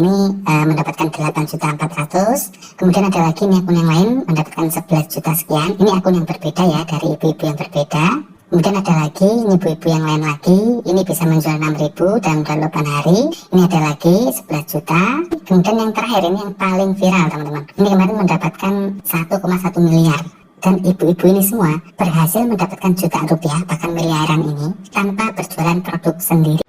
ini mendapatkan 8.400.000. Kemudian ada lagi ini akun yang lain mendapatkan 11 juta sekian. Ini akun yang berbeda ya, dari ibu-ibu yang berbeda. Kemudian ada lagi ini ibu-ibu yang lain lagi, ini bisa menjual 6.000 dalam 28 hari. Ini ada lagi 11 juta. Kemudian yang terakhir ini yang paling viral teman-teman. Ini kemarin mendapatkan 1,1 miliar. Dan ibu-ibu ini semua berhasil mendapatkan jutaan rupiah, bahkan miliaran ini tanpa berjualan produk sendiri.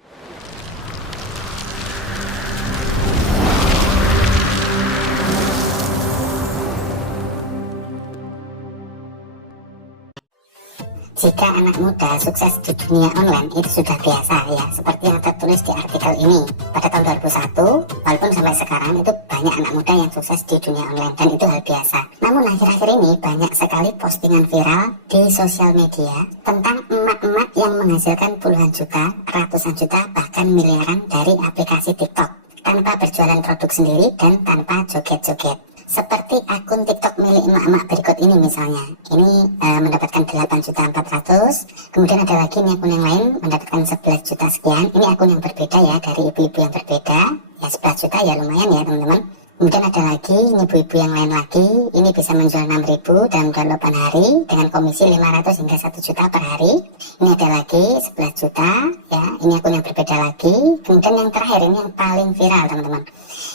Jika anak muda sukses di dunia online itu sudah biasa ya, seperti yang tertulis di artikel ini. Pada tahun 2001, walaupun sampai sekarang itu banyak anak muda yang sukses di dunia online dan itu hal biasa. Namun akhir-akhir ini banyak sekali postingan viral di sosial media tentang emak-emak yang menghasilkan puluhan juta, ratusan juta, bahkan miliaran dari aplikasi TikTok tanpa berjualan produk sendiri dan tanpa joget-joget. Seperti akun TikTok milik emak-emak berikut ini misalnya. Ini mendapatkan 8.400.000. Kemudian ada lagi ini akun yang lain mendapatkan 11 juta sekian. Ini akun yang berbeda ya, dari ibu-ibu yang berbeda. Ya 11 juta ya lumayan ya teman-teman. Kemudian ada lagi ini ibu-ibu yang lain lagi. Ini bisa menjual 6.000 dalam 28 hari dengan komisi 500 hingga 1 juta per hari. Ini ada lagi 11 juta ya. Ini akun yang berbeda lagi. Kemudian yang terakhir ini yang paling viral teman-teman.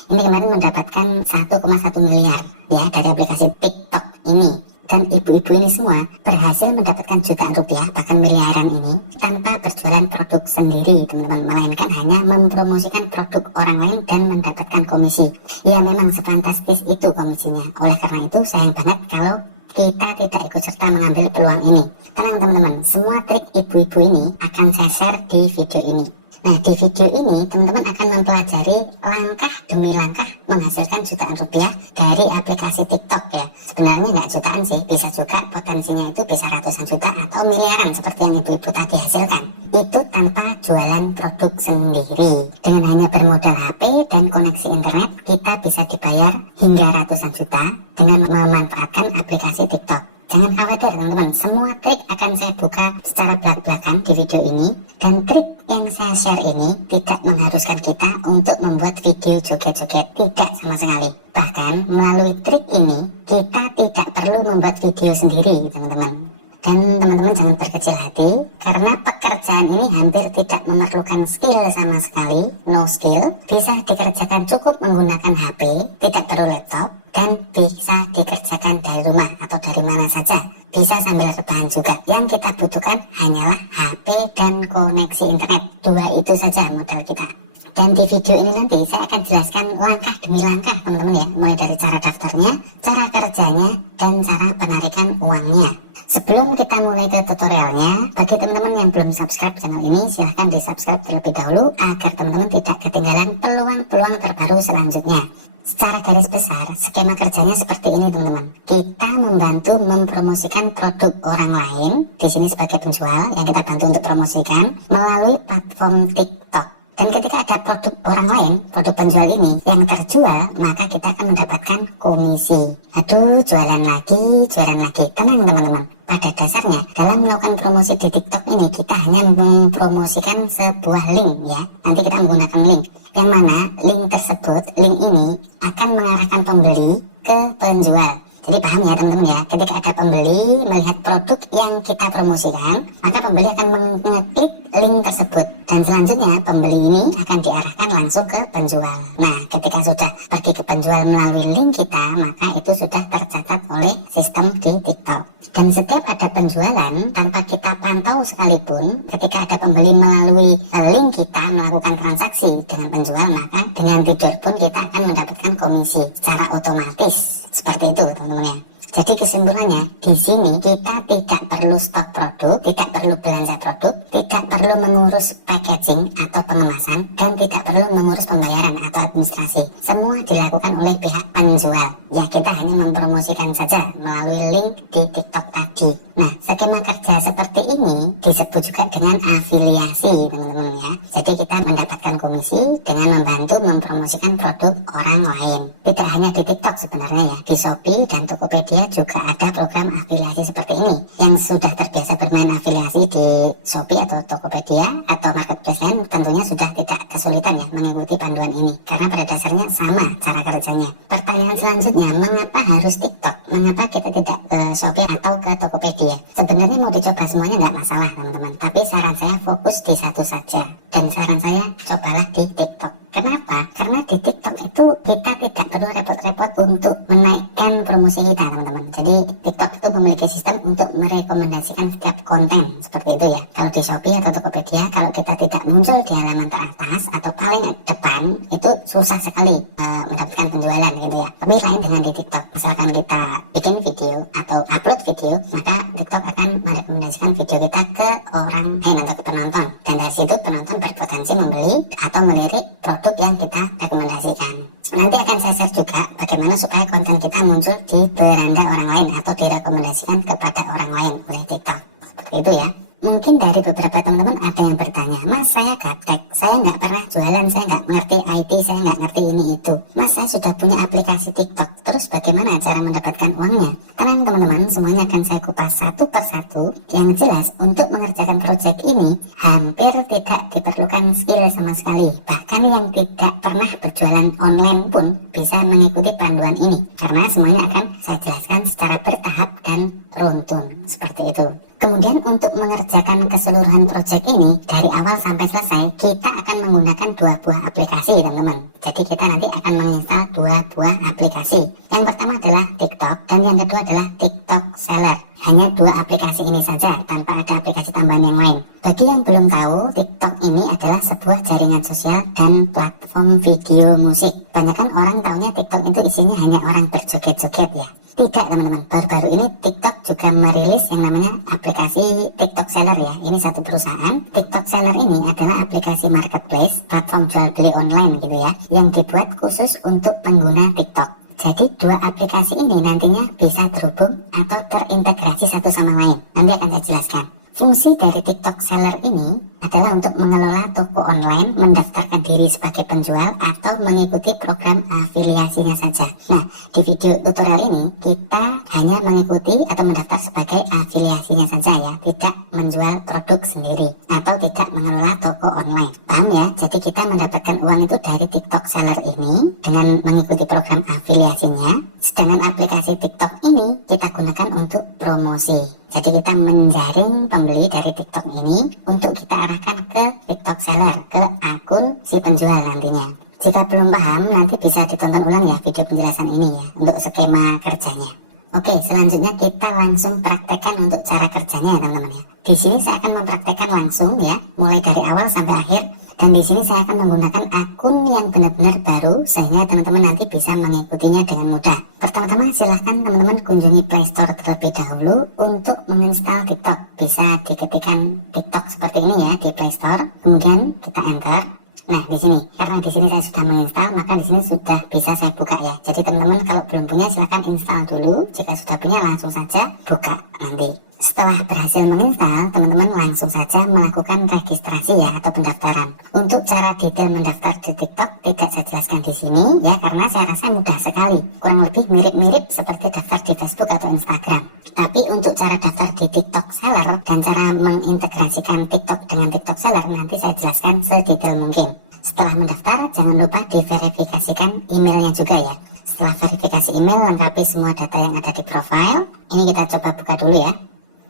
Ini kemarin mendapatkan 1,1 miliar ya dari aplikasi TikTok ini. Dan ibu-ibu ini semua berhasil mendapatkan jutaan rupiah, bahkan miliaran ini tanpa berjualan produk sendiri teman-teman, melainkan hanya mempromosikan produk orang lain dan mendapatkan komisi. Ya memang sefantastis itu komisinya. Oleh karena itu sayang banget kalau kita tidak ikut serta mengambil peluang ini. Tenang teman-teman, semua trik ibu-ibu ini akan saya share di video ini. Nah, di video ini teman-teman akan mempelajari langkah demi langkah menghasilkan jutaan rupiah dari aplikasi TikTok ya. Sebenarnya nggak jutaan sih, bisa juga potensinya itu bisa ratusan juta atau miliaran seperti yang ibu-ibu tadi hasilkan. Itu tanpa jualan produk sendiri. Dengan hanya bermodal HP dan koneksi internet, kita bisa dibayar hingga ratusan juta dengan memanfaatkan aplikasi TikTok. Jangan khawatir teman-teman, semua trik akan saya buka secara belak-belakan di video ini. Dan trik yang saya share ini tidak mengharuskan kita untuk membuat video joget-joget, tidak sama sekali. Bahkan melalui trik ini kita tidak perlu membuat video sendiri teman-teman. Dan teman-teman jangan berkecil hati, karena pekerjaan ini hampir tidak memerlukan skill sama sekali, no skill. Bisa dikerjakan cukup menggunakan HP, tidak perlu laptop, dan bisa dikerjakan dari rumah atau dari mana saja. Bisa sambil rebahan juga. Yang kita butuhkan hanyalah HP dan koneksi internet. Dua itu saja modal kita. Dan di video ini nanti saya akan jelaskan langkah demi langkah teman-teman ya. Mulai dari cara daftarnya, cara kerjanya, dan cara penarikan uangnya. Sebelum kita mulai ke tutorialnya, bagi teman-teman yang belum subscribe channel ini, silahkan di subscribe terlebih dahulu agar teman-teman tidak ketinggalan peluang-peluang terbaru selanjutnya. Secara garis besar, skema kerjanya seperti ini teman-teman. Kita membantu mempromosikan produk orang lain, di sini sebagai penjual yang kita bantu untuk promosikan melalui platform TikTok. Dan ketika ada produk orang lain, produk penjual ini yang terjual, maka kita akan mendapatkan komisi. Aduh, jualan lagi. Tenang teman-teman. Pada dasarnya, dalam melakukan promosi di TikTok ini, kita hanya mempromosikan sebuah link ya. Nanti kita menggunakan link. Yang mana link tersebut, link ini akan mengarahkan pembeli ke penjual. Jadi paham ya teman-teman ya, ketika ada pembeli melihat produk yang kita promosikan, maka pembeli akan mengeklik link tersebut. Dan selanjutnya pembeli ini akan diarahkan langsung ke penjual. Nah, ketika sudah pergi ke penjual melalui link kita, maka itu sudah tercatat oleh sistem di TikTok. Dan setiap ada penjualan, tanpa kita pantau sekalipun, ketika ada pembeli melalui link kita melakukan transaksi dengan penjual, maka dengan tidur pun kita akan mendapatkan komisi secara otomatis. Seperti itu teman-teman ya. Jadi kesimpulannya, di sini kita tidak perlu stok produk, tidak perlu belanja produk, tidak perlu mengurus packaging atau pengemasan, dan tidak perlu mengurus pembayaran atau administrasi. Semua dilakukan oleh pihak penjual. Ya kita hanya mempromosikan saja melalui link di TikTok tadi. Nah, skema kerja seperti ini disebut juga dengan afiliasi teman-teman ya. Jadi kita mendapatkan komisi dengan membantu mempromosikan produk orang lain. Tidak hanya di TikTok sebenarnya ya, di Shopee dan Tokopedia juga ada program afiliasi seperti ini. Yang sudah terbiasa bermain afiliasi di Shopee atau Tokopedia atau marketplace lain tentunya sudah tidak kesulitan ya mengikuti panduan ini, karena pada dasarnya sama cara kerjanya. Pertanyaan selanjutnya, mengapa harus TikTok? Mengapa kita tidak ke Shopee atau ke Tokopedia? Sebenarnya mau dicoba semuanya nggak masalah teman-teman, tapi saran saya fokus di satu saja, dan saran saya cobalah di TikTok. Kenapa? Karena di TikTok itu kita tidak perlu repot-repot untuk menaikkan promosi kita teman-teman. Jadi TikTok itu memiliki sistem untuk merekomendasikan setiap konten seperti itu ya. Kalau di Shopee atau Tokopedia, kalau kita tidak muncul di halaman teratas atau paling depan, itu susah sekali mendapatkan penjualan gitu ya. Tapi lain dengan di TikTok, misalkan kita bikin video atau upload video, maka TikTok akan merekomendasikan video kita ke orang lain atau ke penonton, dan dari situ penonton berpotensi membeli atau melirik produk yang kita rekomendasikan. Nanti akan saya share juga bagaimana supaya konten kita muncul di beranda orang lain atau direkomendasikan kepada orang lain oleh TikTok. Seperti itu ya. Mungkin dari beberapa teman-teman ada yang bertanya, Mas saya gaptek, saya nggak pernah jualan, saya nggak ngerti IT, saya nggak ngerti ini itu. Mas saya sudah punya aplikasi TikTok, terus bagaimana cara mendapatkan uangnya? Tenang teman-teman, semuanya akan saya kupas satu persatu. Yang jelas untuk mengerjakan proyek ini hampir tidak diperlukan skill sama sekali. Bahkan yang tidak pernah berjualan online pun bisa mengikuti panduan ini, karena semuanya akan saya jelaskan secara bertahap dan runtun seperti itu. Kemudian untuk mengerjakan keseluruhan proyek ini dari awal sampai selesai, kita akan menggunakan 2 buah aplikasi teman-teman. Jadi kita nanti akan menginstal 2 buah aplikasi. Yang pertama adalah TikTok dan yang kedua adalah TikTok Seller. Hanya 2 aplikasi ini saja tanpa ada aplikasi tambahan yang lain. Bagi yang belum tahu, TikTok ini adalah sebuah jaringan sosial dan platform video musik. Banyakan orang taunya TikTok itu isinya hanya orang berjoget-joget ya. Tidak teman-teman, baru-baru ini TikTok juga merilis yang namanya aplikasi TikTok Seller ya. Ini satu perusahaan. TikTok Seller ini adalah aplikasi marketplace, platform jual beli online gitu ya, yang dibuat khusus untuk pengguna TikTok. Jadi 2 aplikasi ini nantinya bisa terhubung atau terintegrasi satu sama lain. Nanti akan saya jelaskan. Fungsi dari TikTok Seller ini adalah untuk mengelola toko online, mendaftarkan diri sebagai penjual, atau mengikuti program afiliasinya saja. Nah, di video tutorial ini kita hanya mengikuti atau mendaftar sebagai afiliasinya saja ya, tidak menjual produk sendiri atau tidak mengelola toko online. Paham ya? Jadi kita mendapatkan uang itu dari TikTok Seller ini dengan mengikuti program afiliasinya, sedangkan aplikasi TikTok ini kita gunakan untuk promosi. Jadi kita menjaring pembeli dari TikTok ini untuk kita arahkan ke TikTok Seller, ke akun si penjual nantinya. Jika belum paham, nanti bisa ditonton ulang ya video penjelasan ini ya, untuk skema kerjanya. Oke, selanjutnya kita langsung praktekkan untuk cara kerjanya ya teman-teman ya. Di sini saya akan mempraktekkan langsung ya, mulai dari awal sampai akhir. Dan di sini saya akan menggunakan akun yang benar-benar baru sehingga teman-teman nanti bisa mengikutinya dengan mudah. Pertama-tama silahkan teman-teman kunjungi Play Store terlebih dahulu untuk menginstal TikTok. Bisa diketikkan TikTok seperti ini ya di Play Store, kemudian kita enter. Nah di sini, karena di sini saya sudah menginstal, maka di sini sudah bisa saya buka ya. Jadi teman-teman kalau belum punya silahkan install dulu. Jika sudah punya langsung saja buka nanti. Setelah berhasil menginstal, teman-teman langsung saja melakukan registrasi ya atau pendaftaran. Untuk cara detail mendaftar di TikTok tidak saya jelaskan di sini ya, karena saya rasa mudah sekali. Kurang lebih mirip-mirip seperti daftar di Facebook atau Instagram. Tapi untuk cara daftar di TikTok Seller dan cara mengintegrasikan TikTok dengan TikTok Seller nanti saya jelaskan sedetail mungkin. Setelah mendaftar, jangan lupa diverifikasikan emailnya juga ya. Setelah verifikasi email, lengkapi semua data yang ada di profile. Ini kita coba buka dulu ya.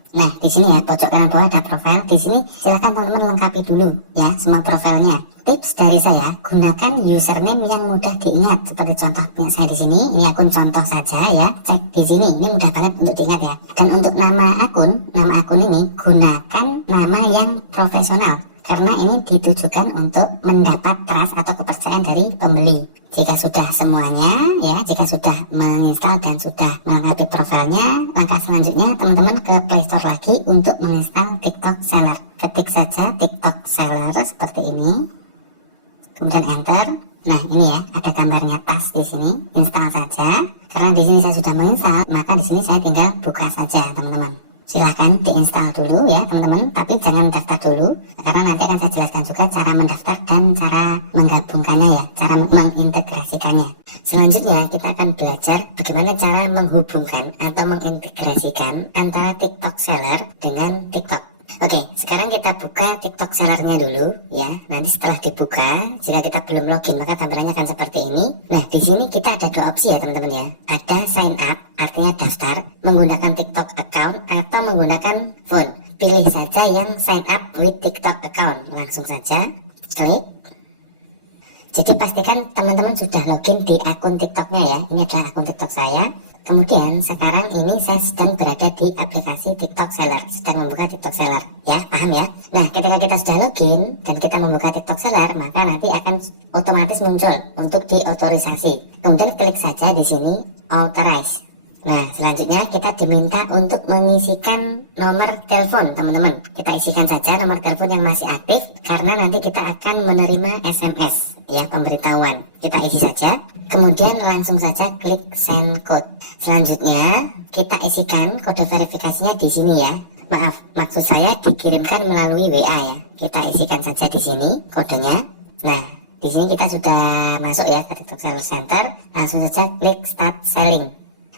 Nah, di sini ya, pojok kanan bawah ada profile. Di sini silakan teman-teman lengkapi dulu ya semua profilnya. Tips dari saya, gunakan username yang mudah diingat. Seperti contoh punya saya di sini, ini akun contoh saja ya. Cek di sini, ini mudah banget untuk diingat ya. Dan untuk nama akun ini gunakan nama yang profesional. Karena ini ditujukan untuk mendapat trust atau kepercayaan dari pembeli. Jika sudah semuanya ya, jika sudah menginstal dan sudah melengkapi profilnya, langkah selanjutnya teman-teman ke Play Store lagi untuk menginstal TikTok Seller. Ketik saja TikTok Seller seperti ini, kemudian enter. Nah ini ya, ada gambarnya tas di sini, install saja. Karena di sini saya sudah menginstal, maka di sini saya tinggal buka saja teman-teman. silahkan diinstal dulu ya teman-teman, tapi jangan daftar dulu karena nanti akan saya jelaskan juga cara mendaftar dan cara menggabungkannya ya, cara mengintegrasikannya. Selanjutnya kita akan belajar bagaimana cara menghubungkan atau mengintegrasikan antara TikTok Seller dengan TikTok. Oke, sekarang kita buka TikTok Sellernya dulu ya. Nanti setelah dibuka, jika kita belum login maka tampilannya akan seperti ini. Nah, di sini kita ada dua opsi ya teman-teman ya. Ada sign up, artinya daftar menggunakan TikTok account atau menggunakan phone. Pilih saja yang sign up with TikTok account. Langsung saja klik. Jadi pastikan teman-teman sudah login di akun TikToknya ya. Ini adalah akun TikTok saya. Kemudian sekarang ini saya sedang berada di aplikasi TikTok Seller, sedang membuka TikTok Seller ya, paham ya? Nah, ketika kita sudah login dan kita membuka TikTok Seller, maka nanti akan otomatis muncul untuk diotorisasi. Kemudian klik saja di sini authorize. Nah, selanjutnya kita diminta untuk mengisikan nomor telepon teman-teman. Kita isikan saja nomor telepon yang masih aktif karena nanti kita akan menerima SMS ya, pemberitahuan. Kita isi saja, kemudian langsung saja klik send code. Selanjutnya kita isikan kode verifikasinya di sini ya. Maaf, maksud saya dikirimkan melalui WA ya. Kita isikan saja di sini kodenya. Nah, di sini kita sudah masuk ya ke TikTok Seller Center. Langsung saja klik start selling.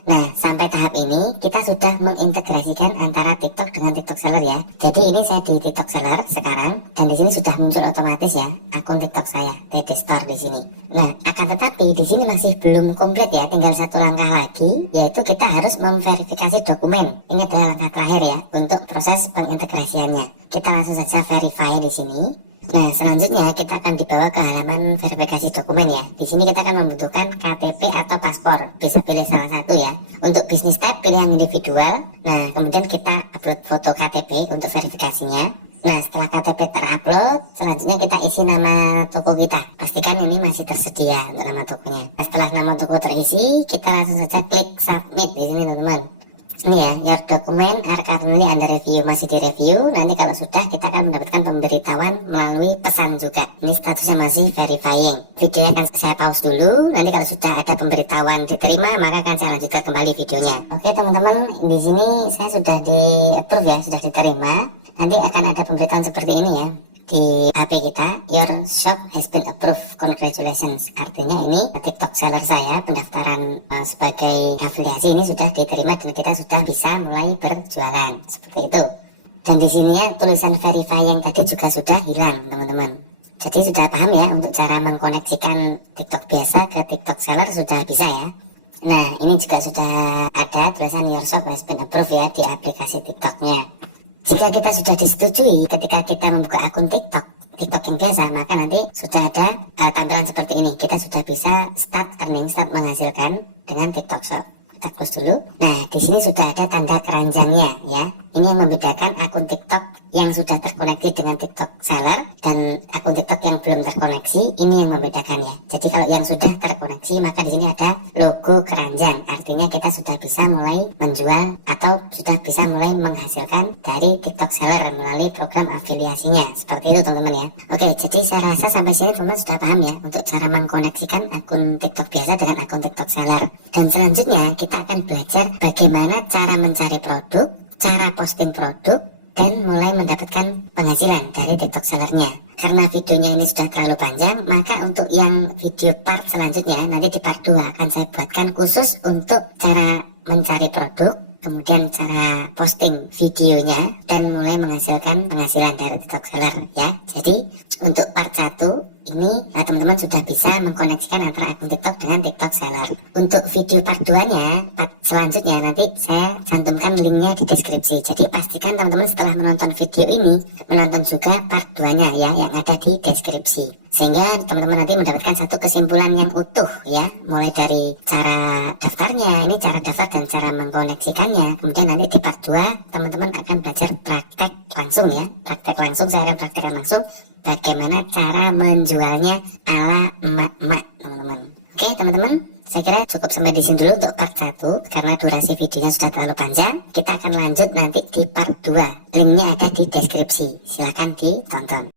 Nah, sampai tahap ini kita sudah mengintegrasikan antara TikTok dengan TikTok Seller ya. Jadi ini saya di TikTok Seller sekarang dan di sini sudah muncul otomatis ya akun TikTok saya, TT Store di sini. Nah, akan tetapi di sini masih belum komplit ya, tinggal satu langkah lagi, yaitu kita harus memverifikasi dokumen. Ini adalah langkah terakhir ya untuk proses pengintegrasiannya. Kita langsung saja verify di sini. Nah, selanjutnya kita akan dibawa ke halaman verifikasi dokumen ya. Di sini kita akan membutuhkan KTP atau paspor. Bisa pilih salah satu ya. Untuk bisnis tab pilih yang individual. Nah, kemudian kita upload foto KTP untuk verifikasinya. Nah, setelah KTP terupload, selanjutnya kita isi nama toko kita. Pastikan ini masih tersedia untuk nama tokonya. Nah, setelah nama toko terisi, kita langsung saja klik submit di sini teman-teman. Ini ya, your document are currently under review, masih di review. Nanti kalau sudah kita akan mendapatkan pemberitahuan melalui pesan juga. Ini statusnya masih verifying. Videonya akan saya pause dulu. Nanti kalau sudah ada pemberitahuan diterima, maka akan saya lanjutkan kembali videonya. Oke teman-teman, di sini saya sudah di approve ya, sudah diterima. Nanti akan ada pemberitahuan seperti ini ya. Di HP kita, your shop has been approved, congratulations. Artinya ini TikTok Seller saya, pendaftaran sebagai afiliasi ini sudah diterima dan kita sudah bisa mulai berjualan, seperti itu. Dan di sini ya, tulisan verify yang tadi juga sudah hilang teman-teman. Jadi sudah paham ya untuk cara mengkoneksikan TikTok biasa ke TikTok Seller, sudah bisa ya. Nah, ini juga sudah ada tulisan your shop has been approved ya di aplikasi TikToknya. Jika kita sudah disetujui ketika kita membuka akun TikTok yang biasa, maka nanti sudah ada tampilan seperti ini. Kita sudah bisa start earning, start menghasilkan dengan TikTok Shop. Kita close dulu. Nah, di sini sudah ada tanda keranjangnya ya. Ini yang membedakan akun TikTok yang sudah terkoneksi dengan TikTok Seller dan akun TikTok yang belum terkoneksi. Ini yang membedakan ya. Jadi kalau yang sudah terkoneksi, maka di sini ada logo keranjang. Artinya kita sudah bisa mulai menjual atau sudah bisa mulai menghasilkan dari TikTok Seller melalui program afiliasinya. Seperti itu teman-teman ya. Oke, jadi saya rasa sampai sini teman-teman sudah paham ya untuk cara mengkoneksikan akun TikTok biasa dengan akun TikTok Seller. Dan selanjutnya kita akan belajar bagaimana cara mencari produk, cara posting produk, dan mulai mendapatkan penghasilan dari TikTok Sellernya. Karena videonya ini sudah terlalu panjang, maka untuk yang video part selanjutnya, nanti di part 2 akan saya buatkan khusus untuk cara mencari produk, kemudian cara posting videonya, dan mulai menghasilkan penghasilan dari TikTok Seller ya. Jadi untuk part 1 ini teman-teman sudah bisa mengkoneksikan antara akun TikTok dengan TikTok Seller. Untuk video part 2-nya, part selanjutnya nanti saya cantumkan linknya di deskripsi. Jadi pastikan teman-teman setelah menonton video ini, menonton juga part 2-nya ya, yang ada di deskripsi. Sehingga teman-teman nanti mendapatkan satu kesimpulan yang utuh ya, mulai dari cara daftarnya, ini cara daftar dan cara mengkoneksikannya. Kemudian nanti di part 2 teman-teman akan belajar praktek langsung ya, saya akan praktekkan langsung bagaimana cara menjualnya ala emak-emak teman-teman. Oke teman-teman, saya kira cukup sampai di sini dulu untuk part 1 karena durasi videonya sudah terlalu panjang. Kita akan lanjut nanti di part 2. Linknya ada di deskripsi, silahkan ditonton.